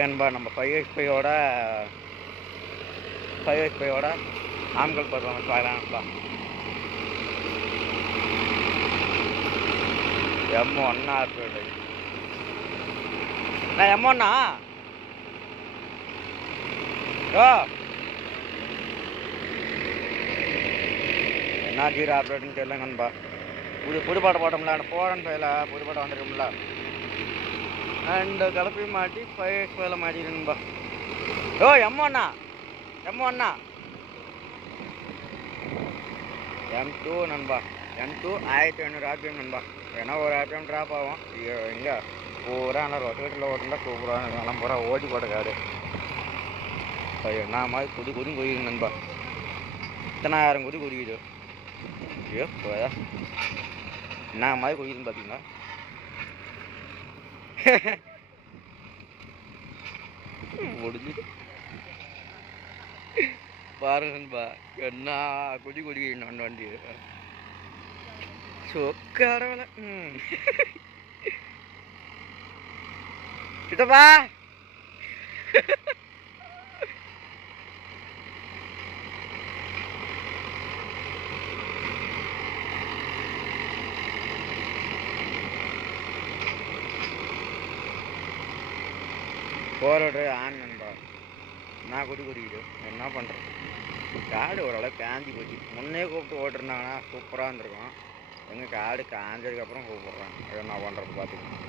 நண்பா நம்ம 5xபையோட ஆம்கள் performance பார்க்கலாம்ப்பா. M1 orbit நான் M1 என்ன ஜீரோ ஆப்ரேட்னு தெரியல நண்பா. புதுப்பாட்டை போட்டோம்ல, அந்த 415ல புதுப்பாட்டை வந்துருக்கும்ல, அண்ட் கலப்பையும் மாட்டி 5xபைல மாட்டிடு நண்பா. M1 M2 நண்பா. M2 1500 RPM நண்பா. ஏன்னா ஒரு RPM ட்ராப் ஆகும். இங்கே பூரா நல்லா ரொட்டேட்டில் ஓட்டுனா சூப்பராக நல்லா பூரா ஓட்டி போட்ட காடு. என்ன மாதிரி குதி குதிக்குது நண்பா. இத்தனாயிரம் குதிக்குது. ஐயோ என்ன மாதிரி குதிக்குதுன்னு பார்த்தீங்களா? முடிஞ்சு பாருங்க நண்பா, என்ன குதிக்குது அந்த வண்டி. சொக்காரவல கிட்டப்பா போராடு ஆன் நண்பா. நான் குதிக்குது என்ன பண்ணுறது? காடு ஓரளவுக்கு காஞ்சி போச்சு. முன்னே கூப்பிட்டு ஓட்டுருந்தாங்கன்னா சூப்பராக இருந்திருக்கும். எங்கள் காடு காஞ்சதுக்கப்புறம் கூப்பிட்றேன். என்ன பண்ணுறது பார்த்துக்கணும்.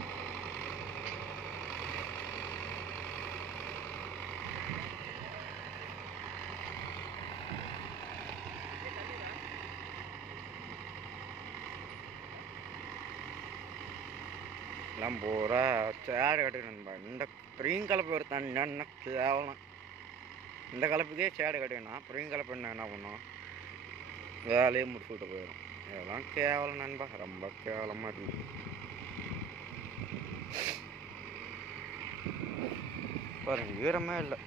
எல்லாம் பூரா சேடு கட்டு நண்பா. இந்த ப்ரீங் கலப்பு ஒரு தண்ணி கேவலம். இந்த கலப்புக்கே சேடு கட்டுனா ப்ரீங் கலப்பு என்ன பண்ணும்? வேலையே முடிச்சு விட்டு போயிடும். இதெல்லாம் கேவலம் நண்பா, ரொம்ப கேவலமாக இருக்குது. பாருங்க ஈரமே இல்லை.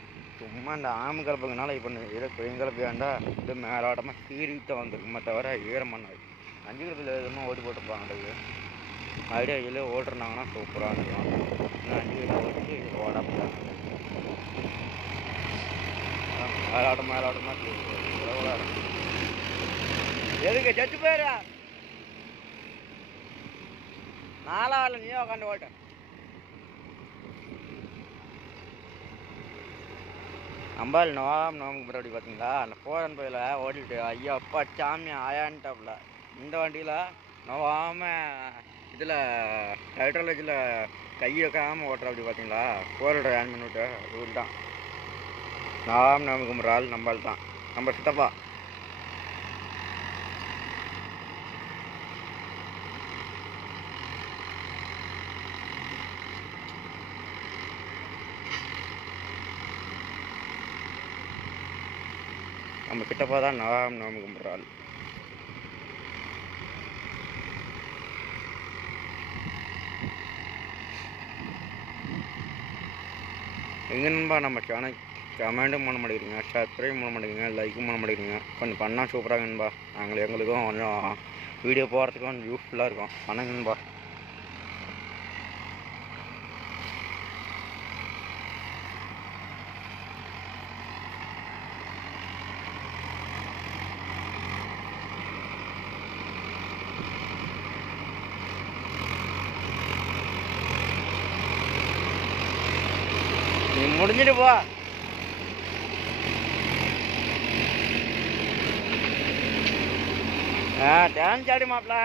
சும்மா இந்த ஆமு கலப்புக்குனால இப்போ இதை ப்ரீங் கலப்பு வேண்டா இது மேலாட்டமாக கீறிக்கிட்ட வந்துருக்குமே தவிர ஈரம் பண்ணாது. 5 கலப்பில் எதுவுமே ஓட்டி போட்டுருப்பாங்க. ஐடியா இதில் ஓட்டுருந்தாங்கன்னா சூப்பராக இருக்கும். இன்னும் 5 கிலோ ஓட்டி ஓடாம மேலாட்டமாக எதுக்கு செத்து போயிரு. 4 நீயே உட்காந்து ஓட்ட. நம்பால் நோமுக்கு முன்னாடி பார்த்தீங்களா, அந்த 415ல ஓட்டிட்டு ஐயா அப்பா சாமியா ஆயான்ட்டாப்புல. இந்த வண்டியில் நோவாமல் இதில் ஹைட்ராலஜியில் கை வைக்காமல் ஓட்டுற அப்படி பார்த்தீங்களா. 4 ஆன் பண்ணிவிட்டு ரூல் தான். நோமுக்கு முறை ஆள் நம்பால் தான், நம்ம சித்தப்பா. நம்ம சித்தப்பா தான் நோம்பு கும்பிட்ற ஆள். எங்கே நண்பா நம்ம சேனல் கமெண்ட்டும் பண்ண மாட்டேங்கிறீங்க, சப்ஸ்கிரைப் பண்ண மாட்டேங்கிறீங்க, லைக்கும் பண்ண மாட்டேங்கிறீங்க. கொஞ்சம் பண்ணால் சூப்பராக நண்பா. எங்களுக்கும் கொஞ்சம் வீடியோ போகிறதுக்கும் கொஞ்சம் யூஸ்ஃபுல்லாக இருக்கும். பண்ணுங்க நண்பா. நீ முடிஞ்சிட்டு போ. டான்ஸ் ஆடி மாப்பிள.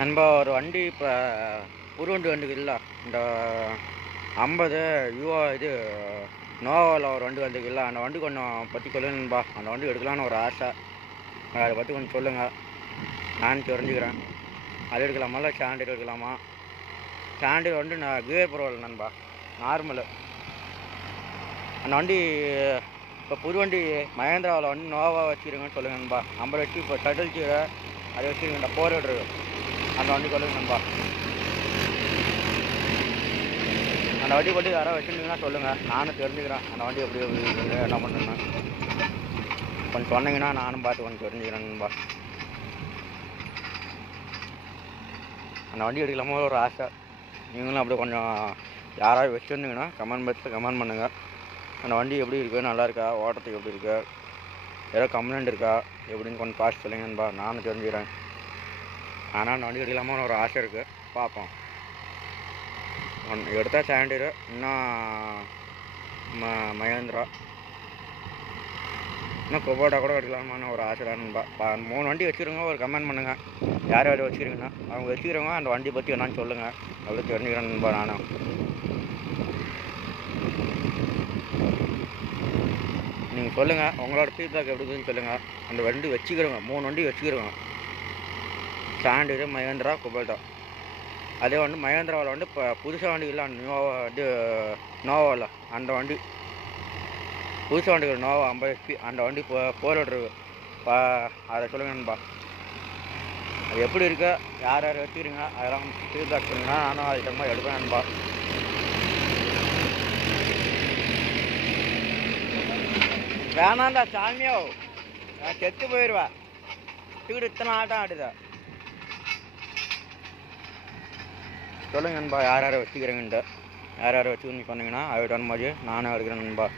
நண்பா ஒரு வண்டி இப்போ புது வண்டி இல்லை, இந்த 50 யூவா இது நோவாவில் ஒரு வண்டி வந்துருக்குல்ல, அந்த வண்டி கொஞ்சம் பற்றி சொல்லு நண்பா. அந்த வண்டி எடுக்கலான்னு ஒரு ஆசை. அதை பற்றி கொஞ்சம் சொல்லுங்கள், நான் தெரிஞ்சுக்கிறேன். அது எடுக்கலாமா இல்லை சாண்டில் எடுக்கலாமா? சாண்டில் வந்து நான் கியர் பரவாயில்ல நண்பா, நார்மலு. அந்த வண்டி இப்போ புது வண்டி மகேந்திராவில் வந்து நோவா வச்சுருங்கன்னு சொல்லுங்கள் நண்பா. 50 HP இப்போ ஷட்டில் சீரை அதை வச்சுருங்க, 4 ரைடரு அந்த வண்டி சொல்லுங்கள் நண்பா. அந்த வண்டி கொண்டு யாராவது வச்சுருந்தீங்கன்னா சொல்லுங்கள், நானும் தெரிஞ்சுக்கிறேன் அந்த வண்டி எப்படி என்ன பண்ணுறேன்னு. கொஞ்சம் சொன்னீங்கன்னா நானும் பார்த்து கொஞ்சம் தெரிஞ்சுக்கிறேன் நண்பா. அந்த வண்டி எடுக்கலாமோ ஒரு ஆசை. நீங்களும் அப்படியே கொஞ்சம் யாராவது வச்சுருந்தீங்கன்னா கமெண்ட் பாக்ஸில் கமெண்ட் பண்ணுங்கள். அந்த வண்டி எப்படி இருக்குது, நல்லா இருக்கா, ஓட்டத்துக்கு எப்படி இருக்குது, ஏதோ கம்ப்ளைண்ட் இருக்கா எப்படின்னு கொஞ்சம் பார்த்து சொல்லுங்க நண்பா, நானும் தெரிஞ்சுக்கிறேன். ஆனால் அந்த வண்டி எடுக்கலாமோன்னு ஒரு ஆசை இருக்குது, பார்ப்போம். எடுத்தால் சாண்டிரு, இன்னும் மகேந்திரா, இன்னும் குபோட்டா கூட எடுக்கலாமான்னு ஒரு ஆசை தான் நண்பா. 3 வண்டி வச்சுருங்க, ஒரு கமெண்ட் பண்ணுங்கள். யார் யார் வச்சுருக்கீங்கன்னா அவங்க வச்சுக்கிறவங்க அந்த வண்டி பற்றி என்னன்னு சொல்லுங்கள், அப்படி தெரிஞ்சுக்கிறேன் நண்பா. நானும் நீங்கள் சொல்லுங்கள், உங்களோட ஃபீட்பேக் எப்படி இருக்குதுன்னு சொல்லுங்கள். அந்த வண்டி வச்சுக்கிறோங்க, 3 வண்டி வச்சுக்கிறோங்க, சாண்டிரு, மகேந்திரா, குபோட்டா. அதே வந்து மகேந்திராவில் வந்து இப்போ புதுசாக வண்டி இல்லை, நோவாவில் அந்த வண்டி புதுசாக வண்டிகள் நோவா 50 HP அந்த வண்டி இப்போ 4 ரைடரு அதை சொல்லுங்க நண்பா. அது எப்படி இருக்கு, யார் யார் வச்சுக்கிறீங்க அதெல்லாம் ஃபீட்பேக் பண்ணுங்கன்னா நானும் அது தகுந்த மாதிரி எடுப்பேன் நண்பா. வேணாண்டா சாமியோ, நான் செத்து போயிடுவேன். தூக்கிட்டு இத்தனை ஆட்டம் ஆடுதா. சொல்லுங்க நண்பா, யார் யாரை வச்சுக்கிறேங்கன்ட்டு. யார் யாரை வச்சுக்கணும்னு சொன்னீங்கன்னா அது தகுந்த மாதிரி நானும் எடுக்கிறேன் நண்பா.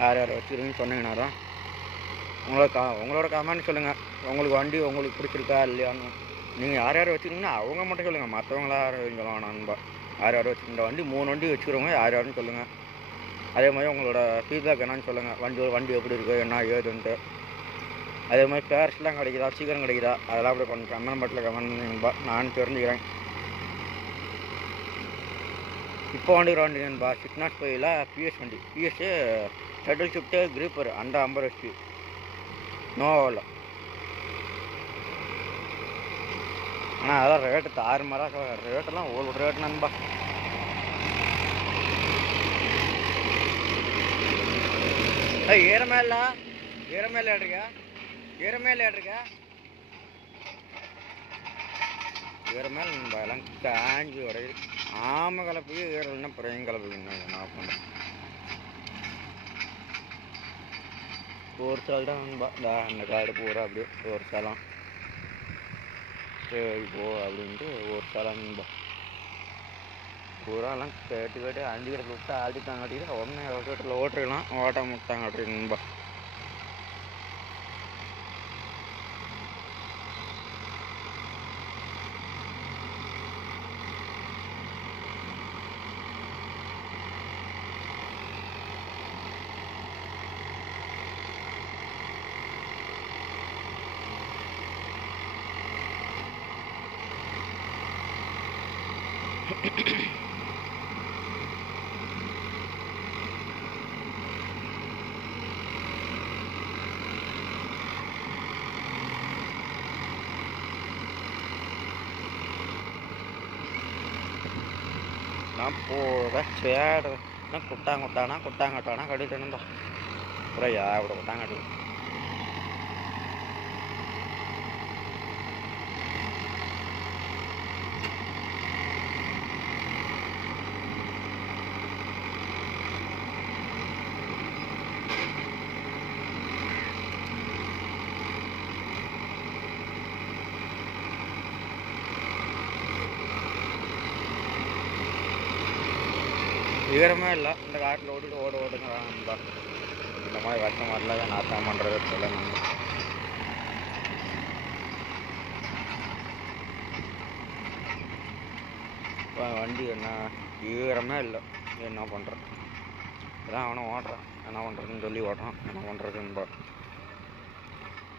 யார் யாரை வச்சுக்கிறீங்கன்னு சொன்னீங்கன்னா தான் உங்களோட கமெண்ட் சொல்லுங்கள். உங்களுக்கு வண்டி உங்களுக்கு பிடிச்சிருக்கா இல்லையான்னு நீங்கள் யார் யார் வச்சுருக்கீங்கன்னா அவங்க மட்டும் சொல்லுங்கள், மற்றவங்களா யாரும் சொல்லலாம் நண்பா. யார் யார் வச்சுருந்த வண்டி 3 வண்டி வச்சுக்கிறவங்க யார் யாருன்னு சொல்லுங்கள். அதே மாதிரி உங்களோட ஃபீட்பேக் என்னன்னு சொல்லுங்கள், வண்டி எப்படி இருக்குது என்ன ஏதுன்ட்டு. அதே மாதிரி பேர்ஸ்லாம் கிடைக்குதா, சீக்கிரம் கிடைக்குதா, அதெல்லாம் அப்படி கொஞ்சம் கமெண்ட் பாட்டில் கமெண்ட் பண்ணுங்கப்பா, நானும் தெரிஞ்சுக்கிறேன். இப்போ வண்டிக்கிற வண்டி நண்பா 605 பிஎஸ் வண்டி, பிஎஸ்ஸு ஷட்டில் ஷிஃப்ட்டு கிரீப்பர் அந்த 50 HP நோவாவில். ஆனால் அதெல்லாம் ரேட்டு தாறுமாறாக ரேட்டெல்லாம் ஒரு ரேட்டு நண்பா. ஈரமேல ஏடுறியா, ஈரமேல நண்பா, எல்லாம் காஞ்சி உடையுது. ஆமை கலப்புக்கு ஈரல்னா பிறையும் கலப்புக்குங்க, என்ன பண்ணுறேன். ஒரு சால் தான் நண்பா, அந்த காடு பூரா அப்படியே ஒரு சாலம் சரி போ அப்படின்ட்டு ஒரு சாலம் நண்பா. பூராலாம் கேட்டு அண்டிக்கிற விட்டு ஆடிட்டாங்காட்டிட்டு உடனே வீட்டில் ஓட்டிருக்கலாம், ஓட்ட முட்டாங்காட்டி நண்பா. நான் பூரா சேடு குட்டாங்கட்டானா கடிட்டணும்பா, பூரா யாவோட குட்டாங்கட்டு. ஈரமே இல்லை, இந்த காட்டில் ஓடிட்டு ஓடுங்கிறான்பா. இந்த மாதிரி கஷ்டம் வரல, நாட்டம் பண்ணுறது சொல்ல நம்ம. இப்போ வண்டி என்ன ஈரமே இல்லை, என்ன பண்ணுறேன். இதான் அவனை ஓட்டுறான், என்ன பண்ணுறதுன்னு சொல்லி ஓட்டுறான், என்ன பண்ணுறதுன்பா.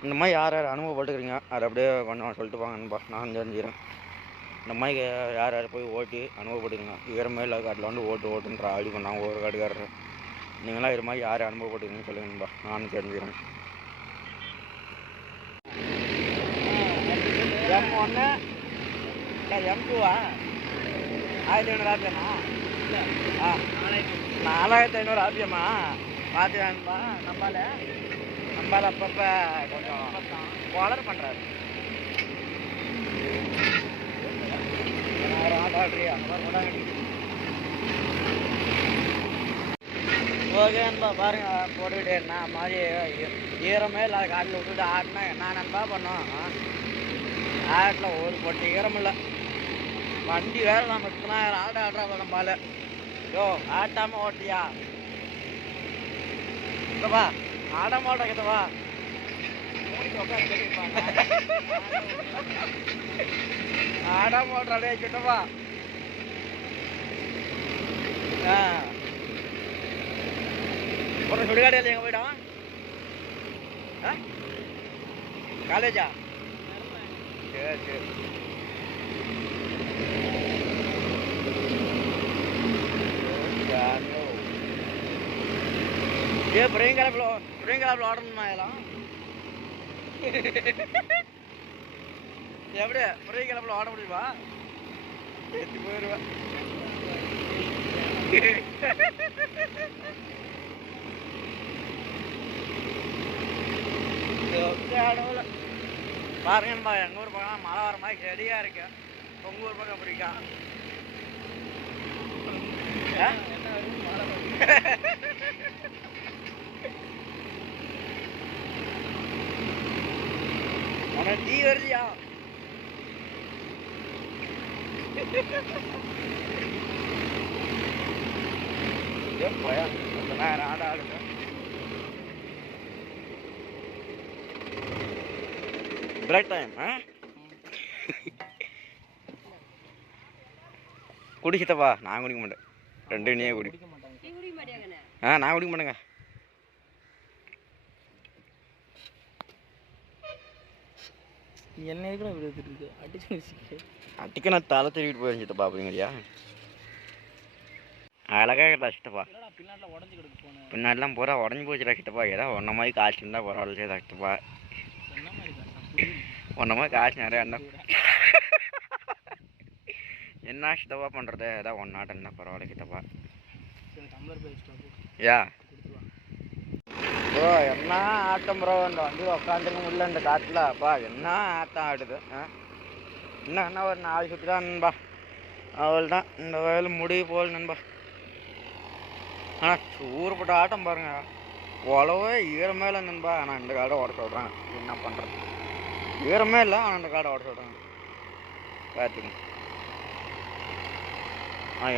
இந்த மாதிரி யார் யார் அனுபவப்பட்டுக்கிறீங்க அதை அப்படியே கொஞ்சம் சொல்லிட்டு வாங்க நண்பா, நான் தெரிஞ்சுக்கிறேன். இந்த மாதிரி யார் யார் போய் ஓட்டி அனுபவப்பட்டுக்கிறீங்க, ஈரமே இல்லாத காட்டில் வந்து ஓட்டுன்ற ஆடி பண்ணாங்க ஒவ்வொரு காட்டுக்காரர். நீங்களாம் இது மாதிரி யார் அனுபவப்பட்டுக்கிறீங்கன்னு சொல்லுங்க நண்பா, நானும் தெரிஞ்சுக்கிறேன். M1 M2 1500 ஆப்பியமா? 4500 ஆப்பியமா? பார்த்துக்காங்கப்பா. நம்மளால் அப்பப்போ கொஞ்சம் வளர் பண்ணுறாரு. ஓகே நண்பா, பாருங்க போட்டுக்கிட்டே இருந்தா மாதிரி ஈரமே இல்லாத காட்டில் விட்டுட்டு ஆட்டினா என்ன நண்பா பண்ணோம்? ஆட்டில் ஒரு பொட்டி ஈரம் இல்லை. வண்டி வேறு நம்ம எத்தனாயிரம் ஆடுறா நம்மளால. யோ ஆட்டாமல் ஓட்டியா கிட்டவா, ஆடாம ஓட்ட கிட்டவா. ஆடாம ஓட்டுறாடே கிட்டவா. ஒரு சுடுகாடியில் எங்கே போயிட்டான்? காலேஜா? சரி சரி. ஏ பிரியங்கலாப்பில் ஓடணுமா இதெல்லாம்? எப்படி பிரியங்கலாப்பில் ஓட முடியுமா? எடுத்து போயிடுவேன். பாருங்கன்பா, எங்கள் ஊர் பக்கம் மழை வர மாதிரி செடியாக இருக்கு. உங்கள் ஊர் பக்கம் பிடிக்கா? உனக்கு டீ வருதியா? ஆடாடுங்க. Break time. குடிச்சிட்டப்பா, நான் குடிக்க மாட்டேன். ரெண்டு நீயே குடி. நான் குடிக்க மாட்டேங்க. என்ன அடிக்க நான் தலை திருவிட்டு போயிருந்துட்டப்பா. அப்படிங்கறியா? அழகாக கேட்டா சித்தப்பா. பின்னாடிலாம் பூரா உடஞ்சி போச்சுடா சித்தப்பா. ஏதோ ஒன்றை மாதிரி காசு இருந்தால் பரவாயில்ல சித்தப்பா. ஒன்றை மாதிரி காசு நிறையா இருந்தால் என்ன சித்தப்பா பண்ணுறது? ஏதோ ஒன்னாட்டம் இருந்தால் பரவாயில்ல சித்தப்பா. யா ப்ரோ, என்ன ஆட்டம் ப்ரோ. இந்த வண்டியில் உட்காந்துருக்க முடியல இந்த காட்டில். அப்பா என்ன ஆட்டம் ஆடுது. என்ன ஒரு 4 சுற்று தான் நண்பா, அவள் தான் இந்த வயல் முடிவு போல் நண்பா. ஆனால் சூறுப்பட்ட ஆட்டம் பாருங்க. உழவே ஈரமே இல்லை நண்பா. ஆனால் இந்த காடை ஓட சொல்கிறாங்க. என்ன பண்ணுறது? ஈரமே இல்லை, ஆனால் இந்த காடை ஓட சொல்கிறாங்க. பார்த்துக்கணும்.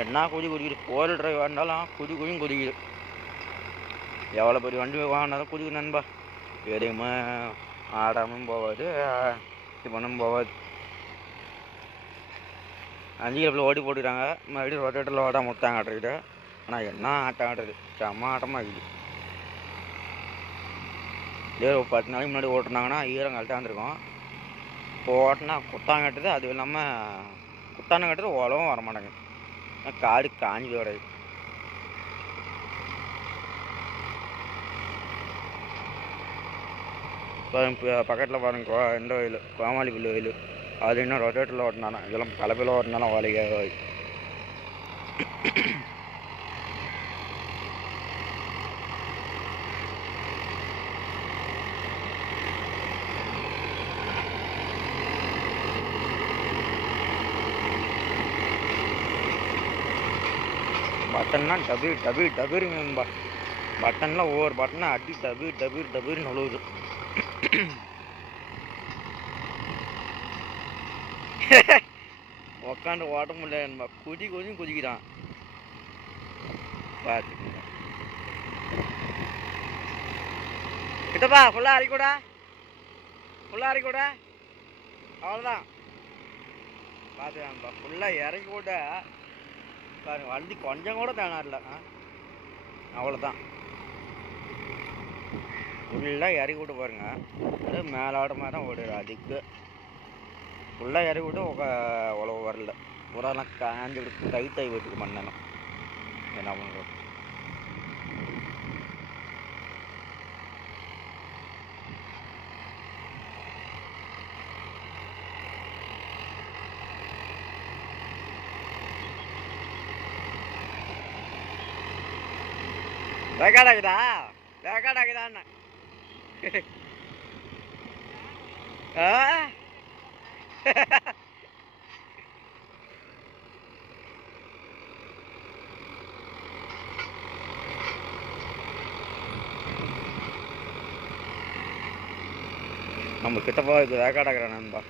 என்ன குதிக்குது. கோல் டிரைவ் இருந்தாலும் குதியும் குதிக்குது. எவ்வளோ பெரிய வண்டி வாங்கினாலும் குதிக்குது நண்பா. எதையுமே ஆடாமல் போகாது, இது பண்ணவும் போகாது. 5 கிலோவில் ஓடி போட்டுக்கிறாங்க. மறுபடியும் ரொட்டேட்டரில் ஓட முட்டாங்க ஆட்டுக்கிட்டு. ஆனால் என்ன ஆட்டம் ஆடுறது, செம்ம ஆட்டமாக இருக்குது. இதே ஒரு 10 நாளைக்கு முன்னாடி ஓட்டுனாங்கன்னா ஈரம் கரெக்டாக இருந்திருக்கும். இப்போ ஓட்டினா குத்தாங்க கட்டுது. அது இல்லாமல் குத்தான கட்டுறது ஓலவும் வரமாட்டாங்க. காடு காஞ்சி போயிடாது. பக்கத்தில் பாருங்க இந்த வயல், கோமாளி புல் வயல். அது இன்னும் ரொட்டேட்டரில் ஓட்டினாலும் இதெல்லாம் கலப்பில் ஓட்டினாலும் வேலைக்காக. பட்டன்லாம் டபீருங்கன்பா. பட்டன்லாம் ஒவ்வொரு பட்டனை அடி டபீர் நழுவுது. உக்காந்து ஓட்ட முடியல. குதிக்கிறான். பார்த்துக்கோங்க. கிட்டப்பா ஃபுல்லாக அரைக்கூடா, அவ்வளோதான். பார்த்துக்காங்கப்பா, ஃபுல்லாக இறக்கி கூட பாருங்க. வண்டி கொஞ்சம் கூட தானாடல. அவ்வளோதான். ஃபுல்லாக இறக்கி விட்டு பாருங்க, அது மேலாடமாக தான் ஓடுது. அதுக்கு ஃபுல்லாக இறக்கி விட்டு உழவு வரல, உரம்லாம் காஞ்சி விட்டு டைட்டாகி போயிட்டு மண்ணெல்லாம். என்ன பண்ணுறது? ரெக்கார்ட் ஆகுதா? ரெக்கார்ட் ஆகுதான்னு நம்ம கிட்டப்பா இது ரெக்கார்ட் ஆகுறேன் நண்பா.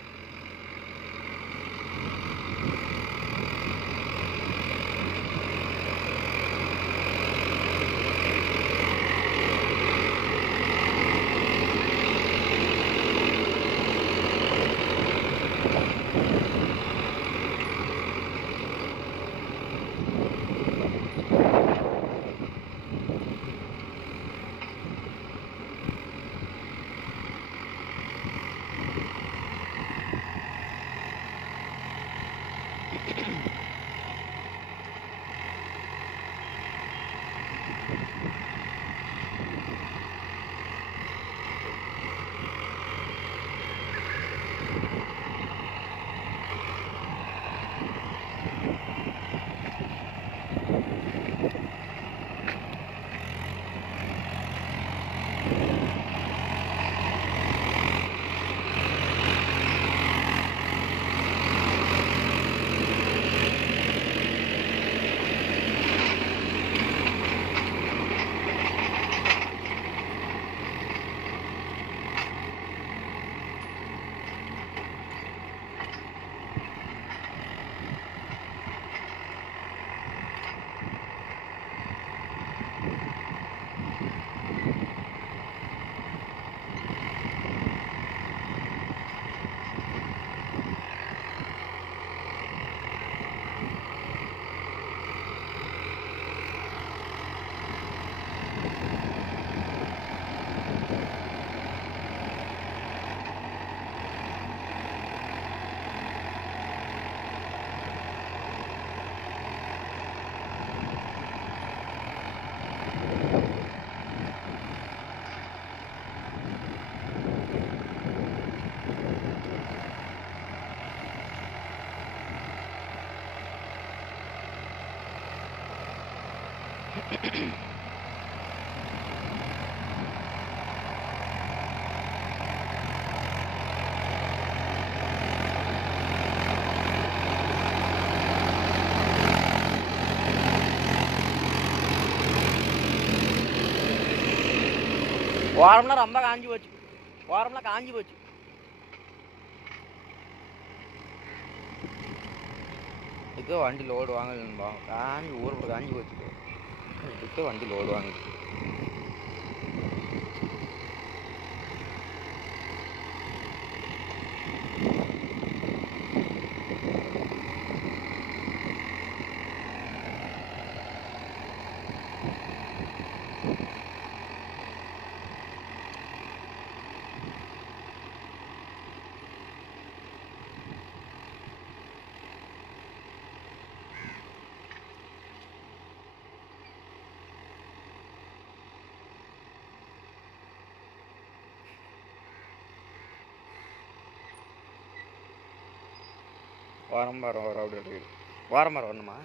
ஓரம்லாம் ரொம்ப காஞ்சி போச்சு, ஓரம்லாம் காஞ்சி போச்சு. இதுக்கு வண்டி லோடு வாங்கலன்பா, காஞ்சி ஊருக்கு காஞ்சி போச்சு. இதுக்கு வண்டி லோடு வாங்குது. வாரம்பாரம் வர அப்படி இருக்குது. வாரம்பாரம் வரணுமா?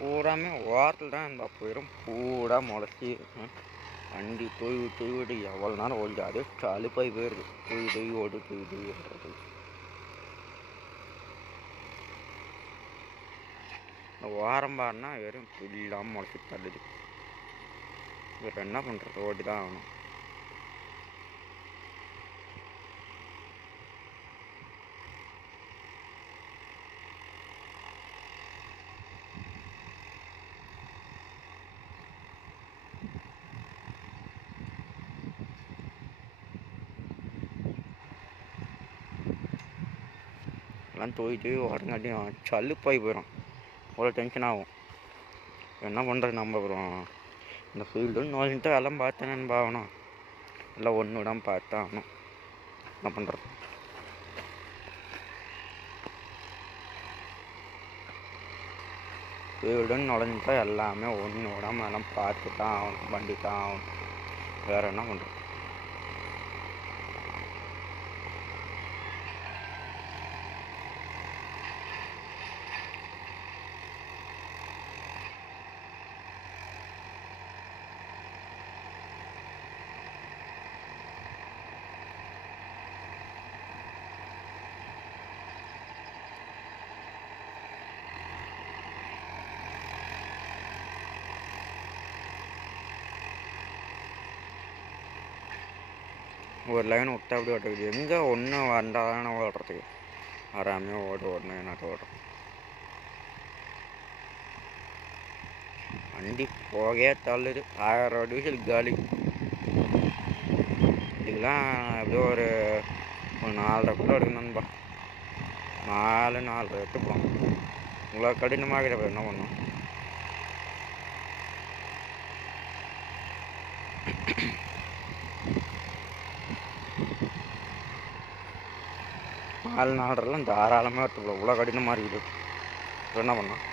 பூராமே ஓரத்தில் தான் இந்த போயிடும், பூரா முளைச்சி வண்டி தூவிட்டு எவ்வளோ நேரம் ஓடிச்சு. அதே அழுப்பாகி போயிடுது, தூவி ஓடு ஓடுறது. இந்த வாரம்பாருன்னா வெறும் இல்லாமல் முளைச்சி தள்ளுது. வேறு என்ன பண்ணுறது, ஓடி தான் ஆகணும். எல்லாம் தூக்கிட்டு உடங்காட்டியும் சலுப்பாகி போயிடும், அவ்வளோ டென்ஷன் ஆகும். என்ன பண்ணுறது நம்ம? அப்புறம் இந்த ஃபீல்டுன்னு நோயின்ட்டு எல்லாம் பார்த்தேன்னு ஆகணும், எல்லாம் ஒன்று விடாமல் பார்த்தா ஆகணும். என்ன பண்ணுறது? ஃபீல்டுன்னு நுழைஞ்சிட்டா எல்லாமே ஒன்று விடாமல் எல்லாம் பார்த்து தான் ஆகணும், வண்டி தான் ஆகணும். வேறு என்ன பண்ணுறது? ஒரு லைன் விட்டா அப்படி ஓட்டுறது, எங்கே ஒன்று வந்தாதானே ஓடுறதுக்கு, வராமையே ஓடணும் என்ன ஓடுறோம். வண்டி போகவே தள்ளுது, 1000 டீசல் காலி. இதுக்கெல்லாம் எப்படியோ ஒரு 4.5 எடுக்கணும்பா, 4.5 எடுத்துப்போம். இவ்வளோ கடினமாக என்ன பண்ணும்? நாலு நாலரெல்லாம் தாராளமாக எடுத்துக்கலாம், இவ்வளோ கடினமாக இருக்குது. இப்போ என்ன பண்ணோம்?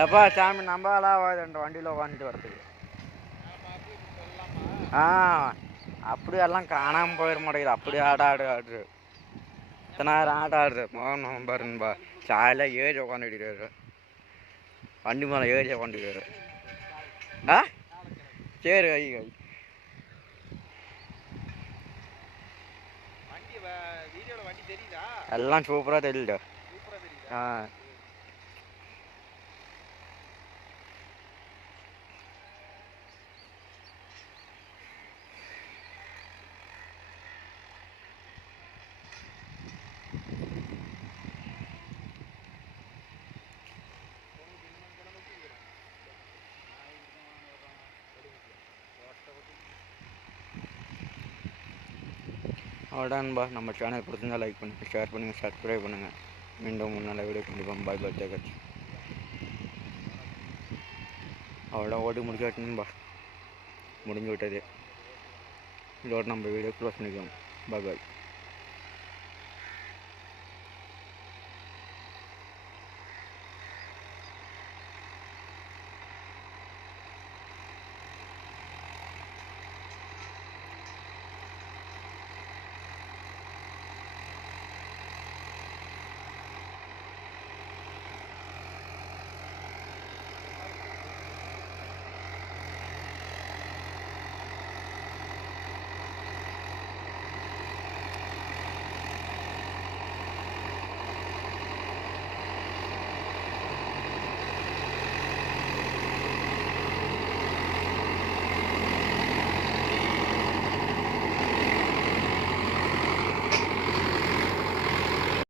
எப்பா சாமி நம்பலாம் அந்த வண்டியில் உட்காந்துட்டு வரதுக்கு. அப்படியெல்லாம் காணாமல் போயிட மாட்டேங்குது, அப்படி ஆடுறது இத்தனாயிரம் ஆடுறது. மோகன் பாருன்பா, சாயெல்லாம் ஏறி உட்காந்துட்டு வண்டி மேலே ஏறி உட்காந்துட்டு. சரி வை வை. எல்லாம் சூப்பராக தெரியுது. அவ்வளோதான்பா. நம்ம சேனல் பிடிச்சிருந்தா லைக் பண்ணுங்கள், ஷேர் பண்ணுங்கள், சப்ஸ்கிரைப் பண்ணுங்கள். மீண்டும் முன்னால் வீடியோ கண்டிப்பாக பாய் பாய் ஜெகத். அவ்வளோ ஓடி முடிச்சாச்சுன்பா, முடிஞ்சு விட்டது. இதோட நம்ம வீடியோ க்ளோஸ் பண்ணிக்கலாம். பாய் பாய்.